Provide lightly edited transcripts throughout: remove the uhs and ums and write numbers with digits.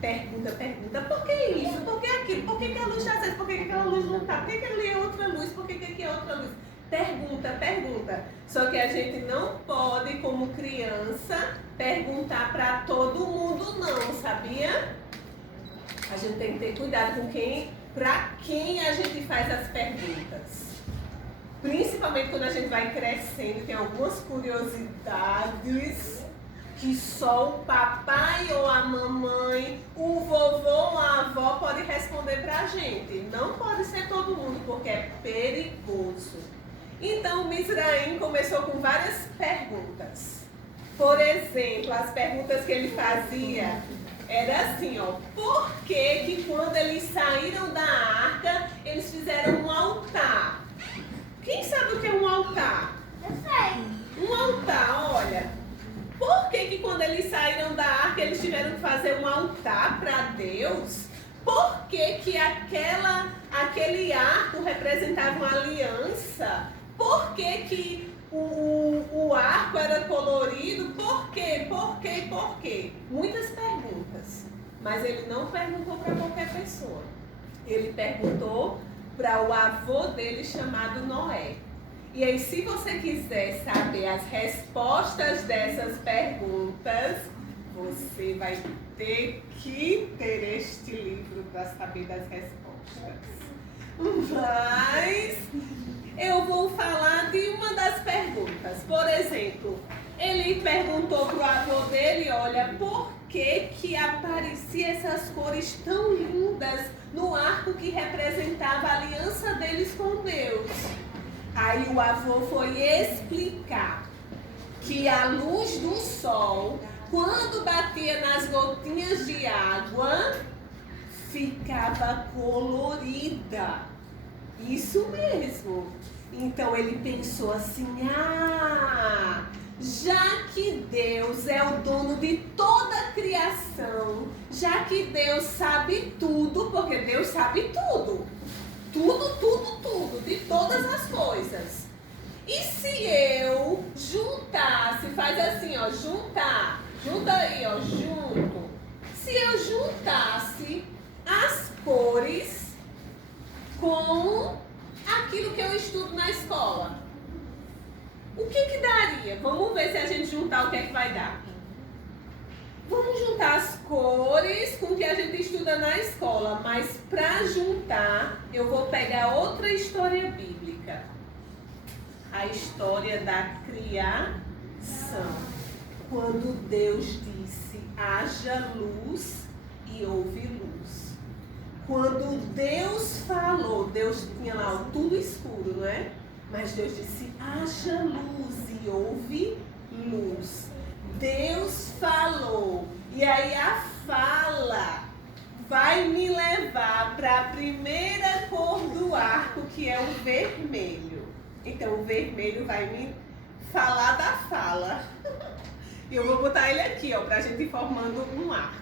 Pergunta, por que isso? Por que aquilo? Por que a luz está acesa? Por que aquela luz não está? Por que ali é outra luz? Por que aqui é outra luz? Pergunta. Só que a gente não pode, como criança, perguntar para todo mundo não, sabia? A gente tem que ter cuidado com para quem a gente faz as perguntas. Principalmente quando a gente vai crescendo, tem algumas curiosidades que só o papai ou a mamãe, o vovô ou a avó pode responder pra gente. Não pode ser todo mundo, porque é perigoso. Então, o Mizraim começou com várias perguntas. Por exemplo, as perguntas que ele fazia era assim, ó. Por que quando eles saíram da arca, eles fizeram um altar? Quem sabe o que é um altar? Eu sei. Um altar, olha. Por que quando eles saíram da arca, eles tiveram que fazer um altar para Deus? Por que aquele arco representava uma aliança? Por que o arco era colorido? Por quê? Muitas perguntas. Mas ele não perguntou para qualquer pessoa. Ele perguntou para o avô dele chamado Noé. E aí, se você quiser saber as respostas dessas perguntas, você vai ter que ter este livro para saber das respostas. Mas eu vou falar de uma das perguntas. Por exemplo, ele perguntou para o avô dele, olha, por que apareciam essas cores tão lindas no arco que representava a aliança deles com Deus? Aí o avô foi explicar que a luz do sol, quando batia nas gotinhas de água, ficava colorida. Isso mesmo. Então ele pensou assim, já que Deus é o dono de toda a criação, já que Deus sabe tudo, porque Deus sabe tudo. Tudo, de todas as coisas. E se eu juntasse, faz assim, ó, junta aí, ó, junto. Se eu juntasse as cores com aquilo que eu estudo na escola, o que daria? Vamos ver se a gente juntar o que é que vai dar. Vamos juntar as cores com o que a gente estuda na escola, mas para juntar, eu vou pegar outra história bíblica. A história da criação. Quando Deus disse, haja luz e houve luz. Quando Deus falou, Deus tinha lá tudo escuro, não é? Mas Deus disse, haja luz e houve luz. Deus falou, e aí a fala vai me levar para a primeira cor do arco, que é o vermelho. Então o vermelho vai me falar da fala. E eu vou botar ele aqui, ó, para a gente ir formando um arco.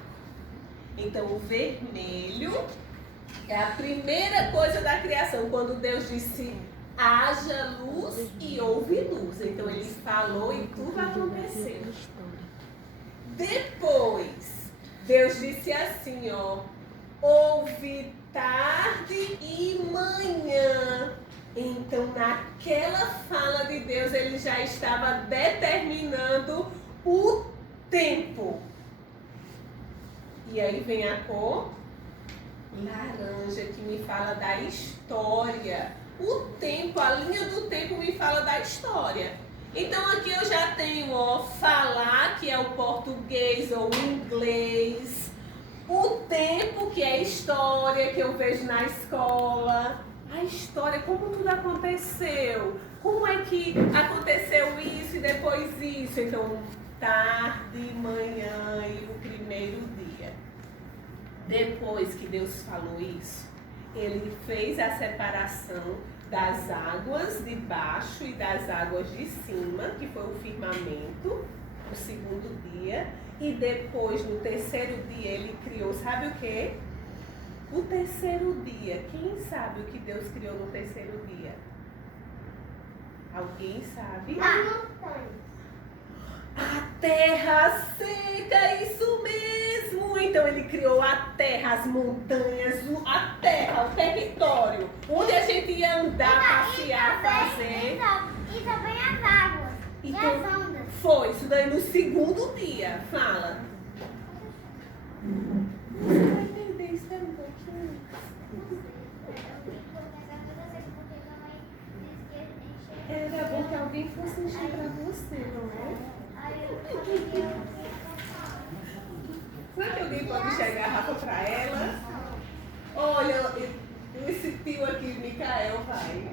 Então o vermelho é a primeira coisa da criação, quando Deus disse, haja luz e houve luz. Então ele falou e tudo aconteceu. Depois, Deus disse assim, ó, houve tarde e manhã. Então, naquela fala de Deus, ele já estava determinando o tempo. E aí vem a cor laranja, que me fala da história. O tempo, a linha do tempo me fala da história. Então aqui eu já tenho, ó, falar, que é o português ou o inglês. O tempo, que é história, que eu vejo na escola. A história, como tudo aconteceu. Como é que aconteceu isso e depois isso. Então, tarde, manhã e o primeiro dia. Depois que Deus falou isso, ele fez a separação das águas de baixo e das águas de cima, que foi o firmamento, o segundo dia. E depois, no terceiro dia, ele criou, sabe o quê? O terceiro dia. Quem sabe o que Deus criou no terceiro dia? Alguém sabe? A terra seca, isso mesmo! Então Então ele criou a terra, as montanhas, a terra, o território, onde a gente ia andar, passear, fazer. E também as águas. Então, e as ondas. Foi, isso daí no segundo dia. Fala. Você vai entender isso um pouquinho. Era bom que alguém fosse encher pra você, não é? Será que alguém pode enxergar a Rafa pra ela? Olha, esse tio aqui, Micael, vai.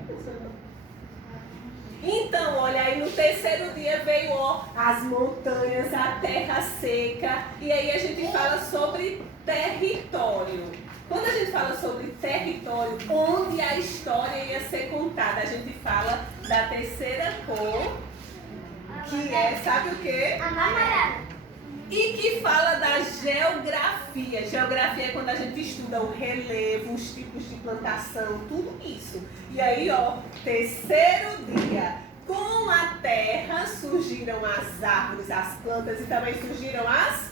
Então, olha, aí no terceiro dia veio as montanhas, a terra seca. E aí a gente fala sobre território. Quando a gente fala sobre território, onde a história ia ser contada, a gente fala da terceira cor, que é, sabe o quê? Amarelo. E que fala da geografia. Geografia é quando a gente estuda o relevo, os tipos de plantação, tudo isso. E aí, terceiro dia, com a terra surgiram as árvores, as plantas e também surgiram as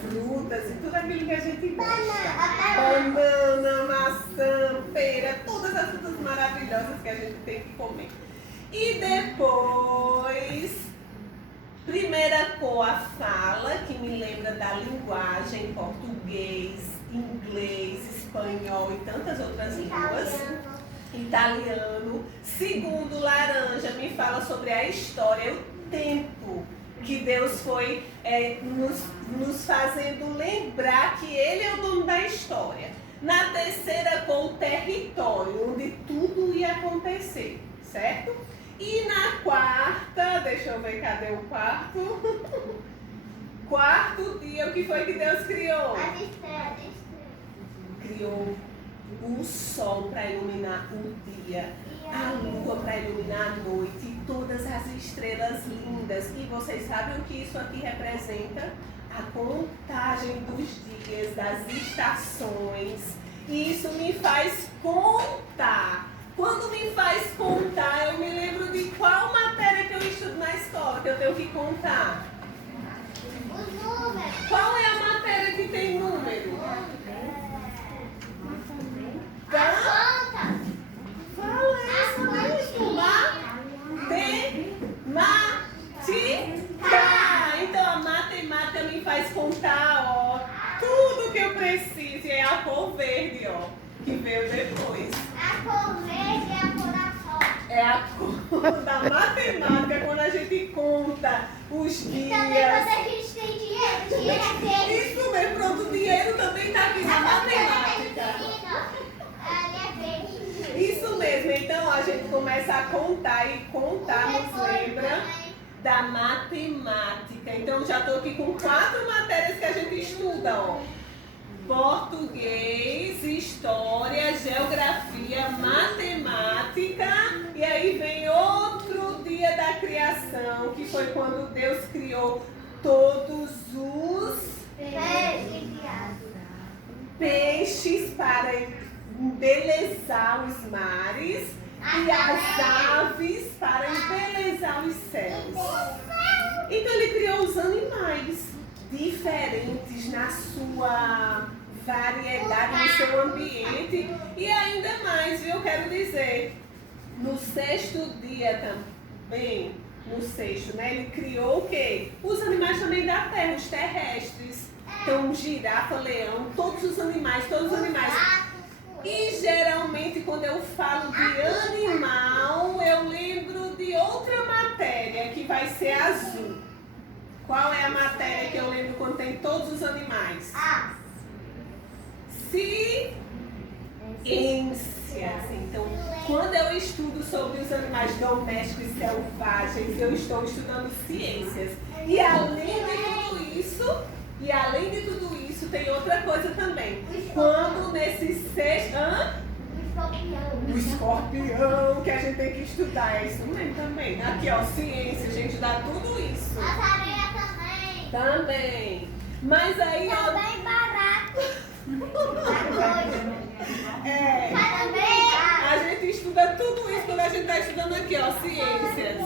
frutas e tudo aquilo que a gente gosta. Banana, maçã, pera, todas as frutas maravilhosas que a gente tem que comer. E depois, primeira cor, a fala, que me lembra da linguagem português, inglês, espanhol e tantas outras línguas. Italiano. Segundo, laranja, me fala sobre a história, o tempo que Deus foi nos fazendo lembrar que Ele é o dono da história. Na terceira cor, o território, onde tudo ia acontecer, certo? E na quarta, deixa eu ver, cadê o quarto? Quarto dia, o que foi que Deus criou? As estrelas. Criou o sol para iluminar o dia, a lua para iluminar a noite, e todas as estrelas lindas. E vocês sabem o que isso aqui representa? A contagem dos dias, das estações. E isso me faz contar. Quando me faz contar, eu me lembro de qual matéria que eu estudo na escola, que eu tenho que contar. Os números. Qual é a matéria que tem número? As contas. Fala isso mesmo. Matemática. Então a matemática me faz contar, tudo que eu preciso. E é a cor verde, que veio depois. A cor verde é a cor da sorte. É a cor da matemática, quando a gente conta os dias. E também quando a gente tem dinheiro, dinheiro é verde. Isso mesmo, pronto, o dinheiro também está aqui na matemática. Isso mesmo, então a gente começa a contar e contar nos lembra da matemática. Então já estou aqui com 4 matérias que a gente estuda, Português, História, Geografia, Matemática. E aí vem outro dia da criação, que foi quando Deus criou todos os peixes para embelezar os mares e as aves para embelezar os céus. Então ele criou os animais diferentes na sua variedade, no seu ambiente. E ainda mais, eu quero dizer, no sexto dia também, no sexto, né, ele criou o quê? Os animais também da terra, os terrestres. Então, girafa, leão, todos os animais. E geralmente quando eu falo de animal, eu lembro de outra matéria que vai ser azul. Qual é a matéria que eu lembro quando tem todos os animais? Ciências. Então, quando eu estudo sobre os animais domésticos e selvagens, eu estou estudando ciências. E além de tudo isso, tem outra coisa também. Quando nesse sexto... O escorpião, que a gente tem que estudar. É isso mesmo também. Aqui, ciência, a gente dá tudo isso. As areias também. Também. Mas aí... Também barato. Também. A gente estuda tudo isso quando a gente está estudando aqui, ciências.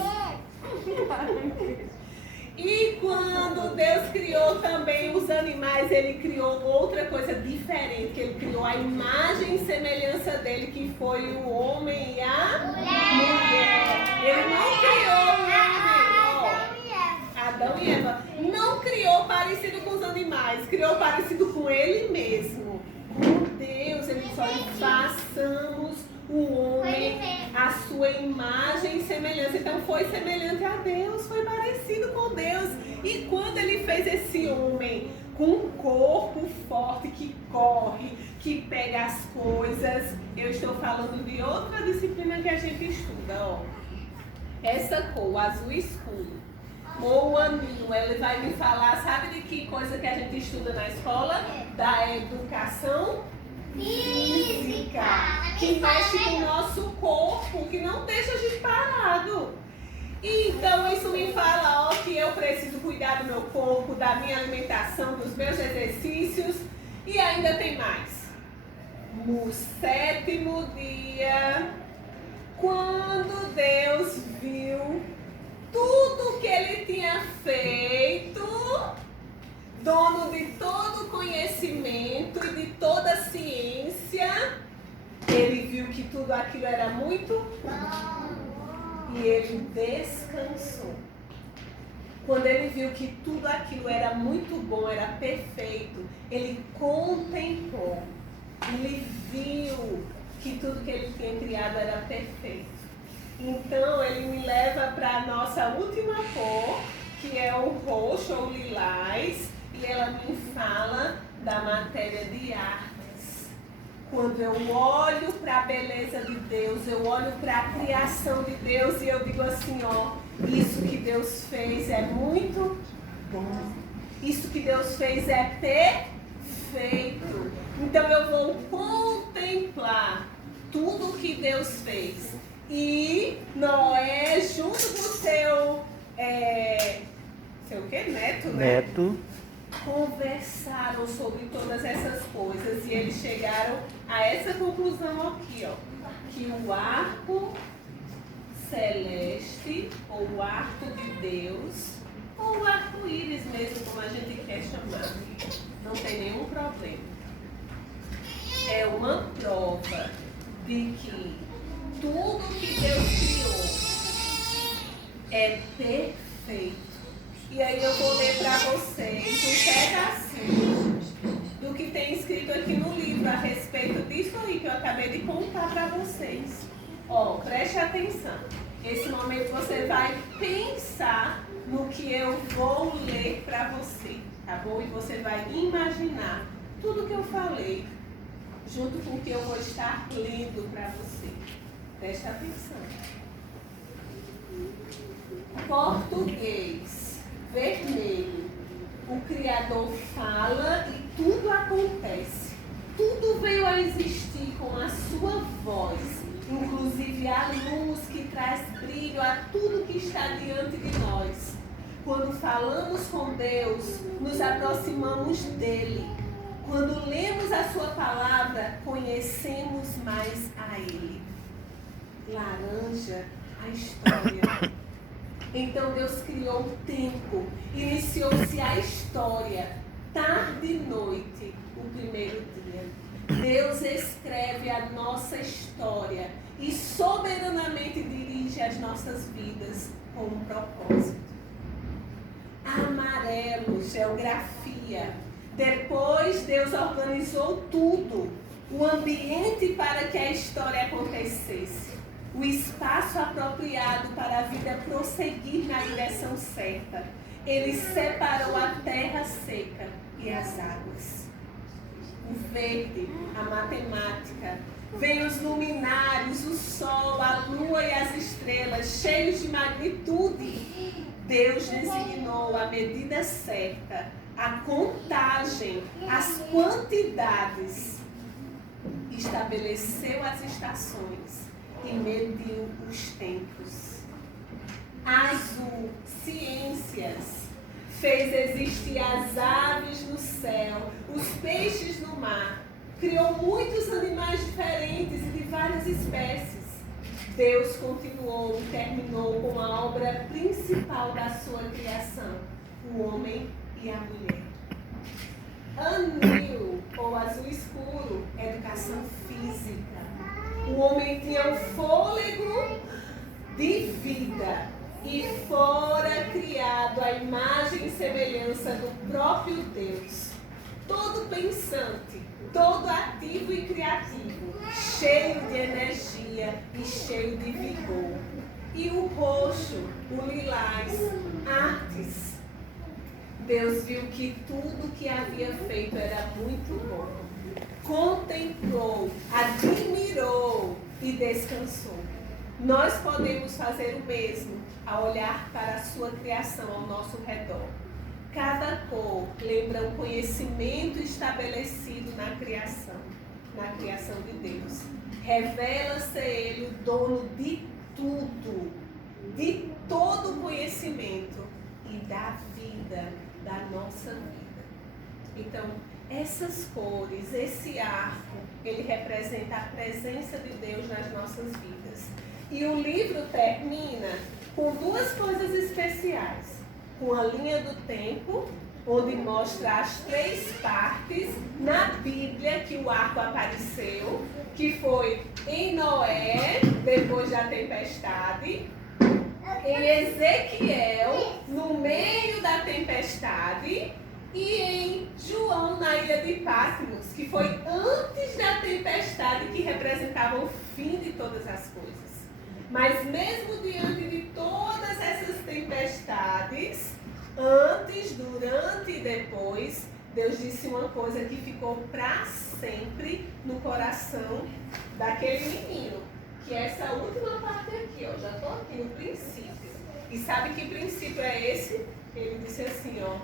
E quando Deus criou também os animais, Ele criou outra coisa diferente, que Ele criou a imagem e semelhança dele, que foi o homem e a mulher. Ele não criou o homem, Adão e Eva. Não criou parecido com os animais, criou parecido com Ele mesmo. Com Deus, Ele só façamos o homem a sua imagem e semelhança. Então foi semelhante a Deus, foi parecido com Deus. E quando Ele fez esse homem com um corpo forte que corre, que pega as coisas, eu estou falando de outra disciplina que a gente estuda, ó. Essa cor, o azul escuro, ou o aninho, ele vai me falar, sabe de que coisa que a gente estuda na escola? Da educação física, que mexe com o nosso corpo, que não deixa a gente parado. Então isso me fala, ó, que eu preciso cuidar do meu corpo, da minha alimentação, dos meus exercícios. E ainda tem mais. No 7º dia, quando Deus viu tudo que Ele tinha feito, dono de todo conhecimento e de toda ciência, Ele viu que tudo aquilo era muito bom e Ele descansou. Quando Ele viu que tudo aquilo era muito bom, era perfeito, Ele contemplou, Ele viu que tudo que Ele tinha criado era perfeito. Então Ele me leva para a nossa última cor, que é o roxo ou lilás, e ela me fala da matéria de artes. Quando eu olho para a beleza de Deus, eu olho para a criação de Deus e eu digo assim, ó, isso que Deus fez é muito bom. Isso que Deus fez é perfeito. Então eu vou contemplar tudo que Deus fez. E Noé, junto com o seu quê? Neto, né? Neto. Conversaram sobre todas essas coisas e eles chegaram a essa conclusão aqui, ó, que o arco celeste, ou o arco de Deus, ou o arco-íris mesmo, como a gente quer chamar, não tem nenhum problema. É uma prova de que tudo que Deus criou é perfeito. E aí eu vou ler para vocês um pedacinho do que tem escrito aqui no livro a respeito disso aí que eu acabei de contar para vocês. Ó, preste atenção. Esse momento você vai pensar no que eu vou ler para você, tá bom? E você vai imaginar tudo que eu falei, junto com o que eu vou estar lendo para você. Preste atenção. Português, vermelho. O Criador fala e tudo acontece. Tudo veio a existir com a sua voz, inclusive a luz que traz brilho a tudo que está diante de nós. Quando falamos com Deus, nos aproximamos dele. Quando lemos a sua palavra, conhecemos mais a ele. Laranja, a história. Então Deus criou o tempo, iniciou-se a história, tarde e noite, o primeiro dia. Deus escreve a nossa história e soberanamente dirige as nossas vidas com um propósito. Amarelo, geografia. Depois Deus organizou tudo, o ambiente para que a história acontecesse. O espaço apropriado para a vida prosseguir na direção certa. Ele separou a terra seca e as águas. O verde, a matemática. Vem os luminares, o sol, a lua e as estrelas, cheios de magnitude. Deus designou a medida certa, a contagem, as quantidades. Estabeleceu as estações e mediu os tempos. Azul, ciências, fez existir as aves no céu, os peixes no mar, criou muitos animais diferentes e de várias espécies. Deus continuou e terminou com a obra principal da sua criação, o homem e a mulher. Anil, ou azul escuro, educação física. O homem tinha o fôlego de vida e fora criado à imagem e semelhança do próprio Deus. Todo pensante, todo ativo e criativo, cheio de energia e cheio de vigor. E o roxo, o lilás, artes. Deus viu que tudo que havia feito era muito bom. Contemplou, admirou e descansou. Nós podemos fazer o mesmo ao olhar para a sua criação ao nosso redor. Cada cor lembra um conhecimento estabelecido na criação de Deus. Revela-se Ele o dono de tudo, de todo o conhecimento e da vida, da nossa vida. Então, essas cores, esse arco, ele representa a presença de Deus nas nossas vidas. E o livro termina com duas coisas especiais. Com a linha do tempo, onde mostra as 3 partes na Bíblia que o arco apareceu, que foi em Noé, depois da tempestade, em Ezequiel, no meio da tempestade, e em João, na ilha de Patmos, que foi antes da tempestade, que representava o fim de todas as coisas. Mas mesmo diante de todas essas tempestades, antes, durante e depois, Deus disse uma coisa que ficou para sempre no coração daquele menino. Que é essa última parte aqui, ó, já estou aqui no princípio. E sabe que princípio é esse? Ele disse assim, ó.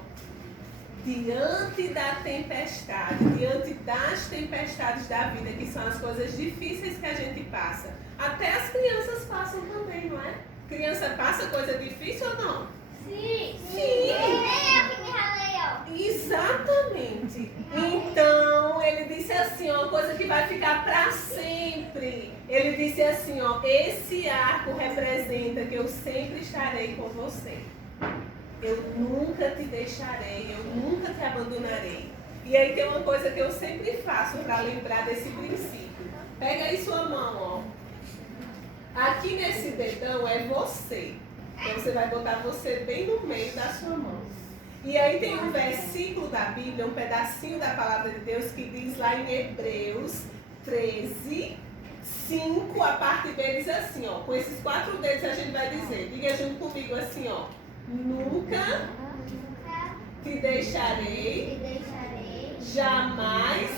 Diante da tempestade, diante das tempestades da vida, que são as coisas difíceis que a gente passa. Até as crianças passam também, não é? Criança passa coisa difícil ou não? Sim. Sim. Eu que me ralei, ó. Exatamente. Então, ele disse assim, ó, uma coisa que vai ficar para sempre. Ele disse assim, ó, esse arco representa que eu sempre estarei com você. Eu nunca te deixarei, eu nunca te abandonarei. E aí tem uma coisa que eu sempre faço para lembrar desse princípio. Pega aí sua mão, ó. Aqui nesse dedão é você. Então você vai botar você bem no meio da sua mão. E aí tem um versículo da Bíblia, um pedacinho da palavra de Deus que diz lá em Hebreus 13, 5, a parte B diz assim, ó. Com esses 4 dedos a gente vai dizer, diga junto comigo assim, ó. Nunca te deixarei, jamais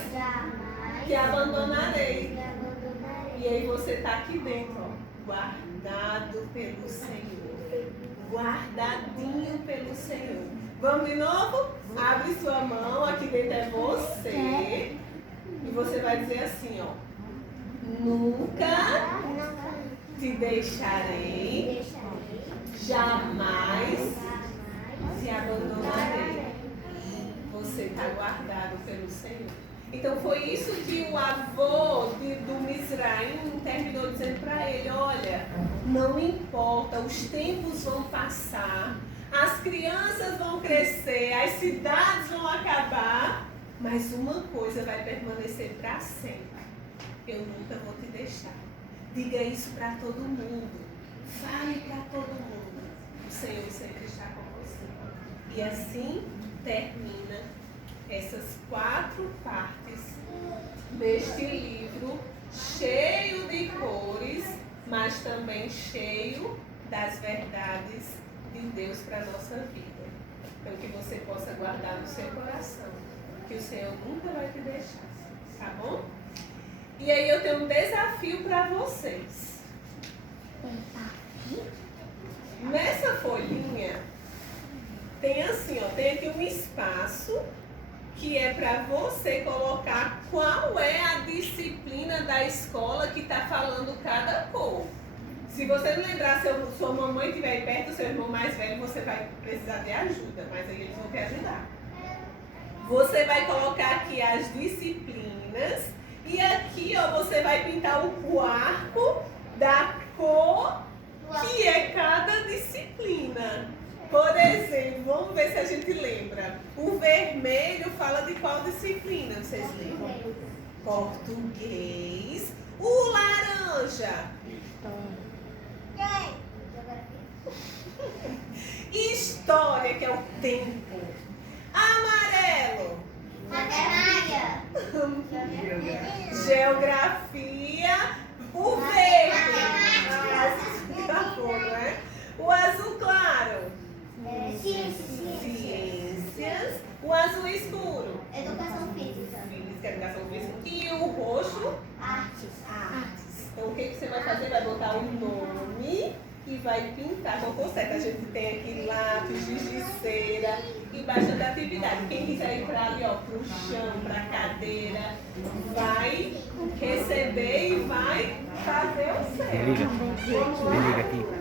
te abandonarei. E aí você está aqui dentro, ó, guardado pelo Senhor, guardadinho pelo Senhor. Vamos de novo? Abre sua mão, aqui dentro é você. E você vai dizer assim, ó. Nunca te deixarei, jamais te abandonarei. Você está guardado pelo Senhor. Então foi isso que o avô do Mizraim terminou dizendo para ele, olha, não importa, os tempos vão passar, as crianças vão crescer, as cidades vão acabar, mas uma coisa vai permanecer para sempre. Eu nunca vou te deixar. Diga isso para todo mundo. Fale para todo mundo. O Senhor sempre está com você. E assim termina essas 4 partes deste livro, cheio de cores, mas também cheio das verdades de Deus para a nossa vida. Então que você possa guardar no seu coração, que o Senhor nunca vai te deixar, tá bom? E aí eu tenho um desafio para vocês. Nessa folhinha tem assim, ó, tem aqui um espaço que é para você colocar qual é a disciplina da escola que está falando cada cor. Se você não lembrar, se sua mamãe estiver aí perto, seu irmão mais velho, você vai precisar de ajuda, mas aí eles vão te ajudar. Você vai colocar aqui as disciplinas e aqui, ó, você vai pintar o arco da cor que é cada disciplina. Por exemplo, vamos ver se a gente lembra. O vermelho fala de qual disciplina? Vocês lembram? Português. O laranja. História, que é o tempo. Amarelo. Geografia. O verde. Né? O azul claro. Ciências. O azul escuro. Educação física. Educação física. E o roxo? Artes. Então o que você vai fazer? Vai botar o nome e vai pintar com cor certa. A gente tem aqui lápis, giz de cera e bastante atividade. Quem quiser ir para ali, ó, pro chão, pra cadeira, vai receber e vai fazer o seu. Desliga aqui.